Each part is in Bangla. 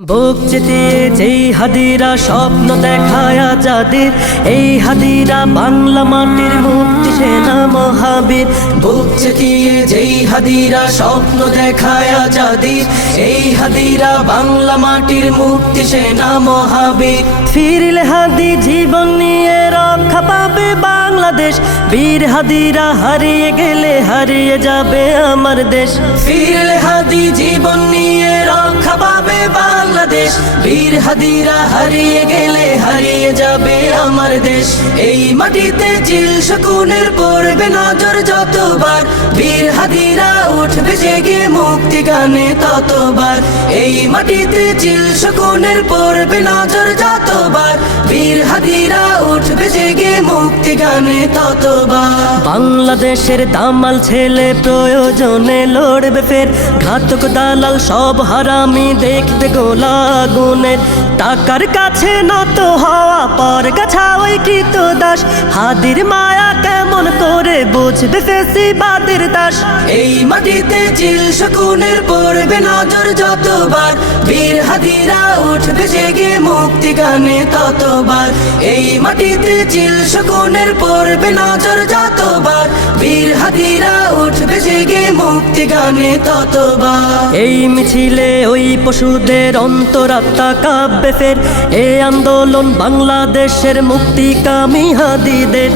বুক চিতিয়ে যেই হাদিরা স্বপ্ন দেখায় যাদের, এই হাদিরা বাংলা মাটির মুক্তি সেনা মহাবীর। বুক চিতিয়ে যেই হাদিরা স্বপ্ন দেখায় যাদের, এই হাদিরা বাংলা মাটির মুক্তি সেনা মহাবীর। ফিরলে হাদি জীবন নিয়ে রক্ষা পাবে বাংলাদেশ, বীর হাদিরা হারিয়ে গেলে হারিয়ে যাবে আমার দেশ। ফিরলে হাদি জীবন নিয়ে রক্ষা পাবে বাংলাদেশ, বীর হাদিরা হারিয়ে গেলে হারিয়ে যাবে আমার দেশ। এই মাটিতে চিল শকুনের পড়বে নজর যতবার, বীর হাদিরা উঠবে জেগে মুক্তি গানে ততবার। এই মাটিতে চিল শকুনের পড়বে নজর যতবার, বীর হাদিরা উঠবে জেগে মুক্তি গানে ততবার। বাংলাদেশের দামাল ছেলে প্রয়োজনে লড়বে ফের, ঘাতক দালাল সব হারামি দেখবে গোলা গুণের। টাকার কাছে নত হওয়া পর গাছা ওই কৃত দাস, হাদির মায়া কেমন করে বুঝবে ফেসিবাদের দাস। এই মাটিতে চিল শকুনের পড়বে নজর যতবার, বীর হাদিরা উঠবে জেগে মুক্তি গানে ততবার। এই মাটিতে চিল শকুনের পড়বে নজর যতবার, বীর হাদিরা উঠবে জেগে মুক্তি গানে ততবার। এই মিছিলে ওই পশুদের অন্তরাত্মা কাঁপবে ফের, এই আন্দোলন বাংলাদেশের মুক্তিকামী হাদিদের।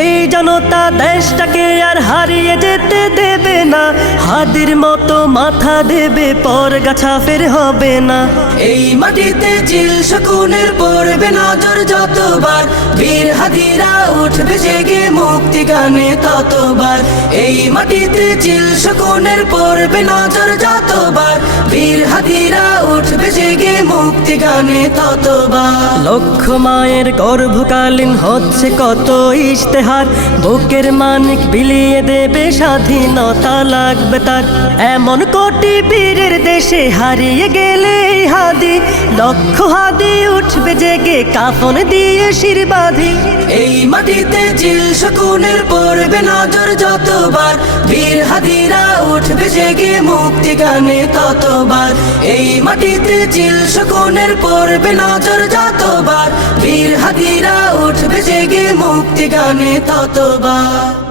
এই জনতা দেশটাকে আর হারিয়ে যেতে দেবে না, হাদির মতো মাথা দেবে পর গাছা ফের হবে না। এই মাটিতে চিল শকুনের পড়বে নজর যতবার, বীর হাদিরা উঠবে জেগে মুক্তি গানে ততবার। এই মাটিতে চিল শকুনের পড়বে নজর যতবার, বীর হাদিরা উঠবে জেগে মুক্তি গানে ততবার। লক্ষ মায়ের গর্ভকালীন হচ্ছে কত ইশতেহার, বুকের মানিক বিলিয়ে দেবে স্বাধীনতা লাগবে তার। এমন কোটি বীরের দেশে হারিয়ে গেলে হাদি, লক্ষ হাদি উঠবে জেগে কাফন দিয়ে শির বাঁধি। এই মাটিতে চিল শকুনের পড়বে নজর যতবার, বীর হাদিরা উঠবে জেগে মুক্তি গানে ততবার। এই মাটিতে চিল শকুনের পড়বে নজর যতবার, বীর হাদিরা উঠবে জেগে মুক্তি গানে ততবার।